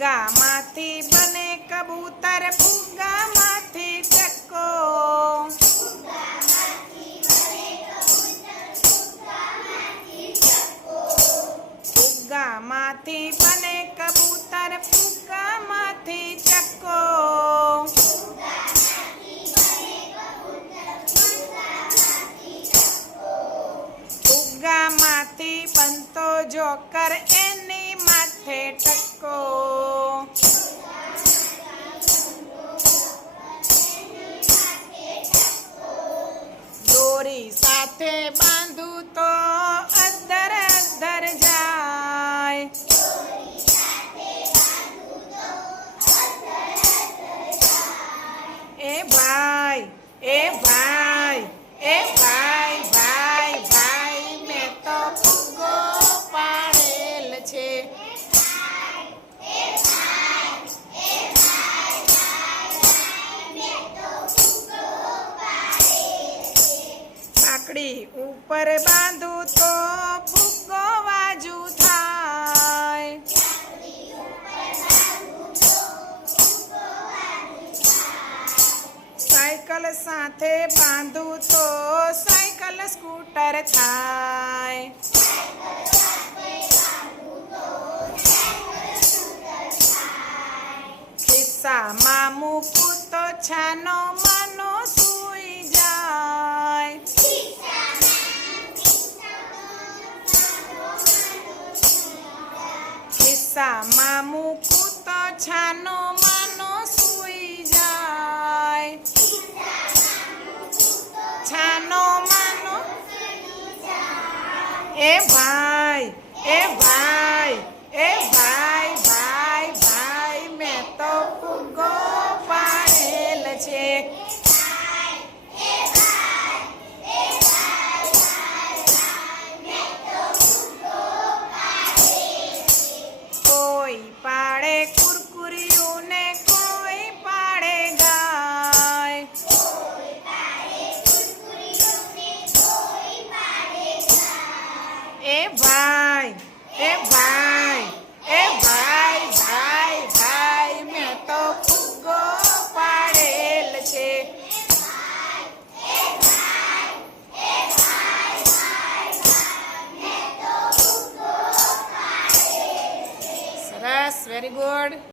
ફુગ્ગામાંથી બને કબૂતર, ફુગ્ગામાંથી ચક્કો. ફુગ્ગામાંથી બને કબૂતર, ફુગ્ગામાંથી ચક્કો. ફુગ્ગામાંથી બનતો જોકર, એની માથે ટક્કો. દોરી સાથે બાંધું તો અદ્દર અદ્દર જાય. એ ભાઈ, એ ભાઈ, એ ભાઈ, ભાઈ, ભાઈ, મેં તો ફુગ્ગો પાડેલ છે. સાંકડી ઉપર બાંધું તો ફુગ્ગો વાજુ થાય. સાયકલ સાથે બાંધું તો સાયકલ સ્કૂટર થાય. ખિસ્સામાં મૂકું તો છાનો માનો સૂઈ જાય. ખિસ્સામાં મૂકું તો છાનો માનો સૂઈ જાય. છાનો માનો. એ ભાઈ, એ ભાઈ, એ ભાઈ, ભાઈ, ભાઈ, મેં તો ફુગ્ગો પાડેલ છે. કોઈ પાડે કુરકુરિયું ને કોઈ પાડે ગાય. એ ભાઈ, એ ભાઈ, એ ભાઈ, ભાઈ, ભાઈ, મેં તો ફુગ્ગો પાડેલ છે. સરસ, વેરી ગુડ.